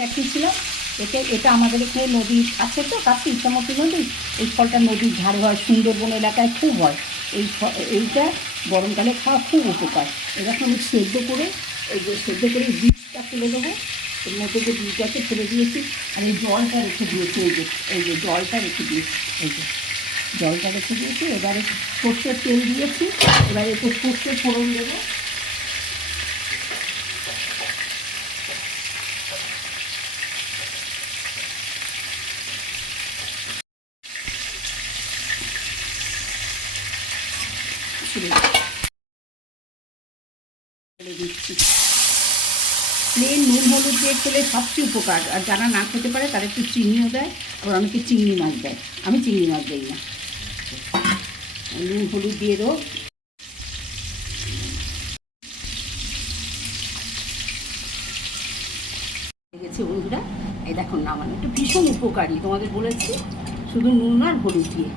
দেখিয়েছিলাম। এটা আমাদের এখানে নদী আছে তো কাছে, ইচ্ছামতি নদী। এই ফলটা নদীর ধারে হয়, সুন্দরবন এলাকায় খুব হয়। এইটা গরমকালে খাওয়া খুব উপকার। এরকম আমি সেদ্ধ করে, এই যে সেদ্ধ করে বীজটা ফেলে দেবো, এর মধ্যে যে বীজটাকে ফেলে দিয়েছি, আর এই জলটা রেখে দিয়েছি, এই যে জলটা রেখে দিয়েছি, এই যে জলটা রেখে দিয়েছি। এবারে সর্ষের তেল দিয়েছি, এবারে একটু সর্ষের ফোড়ন দেবো। দিচ্ছি প্লেন নুন হলুদ দিয়ে খেলে সবচেয়ে উপকার। আর যারা না খেতে পারে তারা একটু চিনিও দেয়, আবার অনেকে চিংড়ি মাছ দেয়। আমি চিংড়ি মাছ দিই না, নুন হলুদ দিয়ে দেবো। গেছে বন্ধুরা, এই দেখুন নামানো, একটু ভীষণ উপকারী, তোমাদের বলেছি, শুধু নুন আর হলুদ দিয়ে।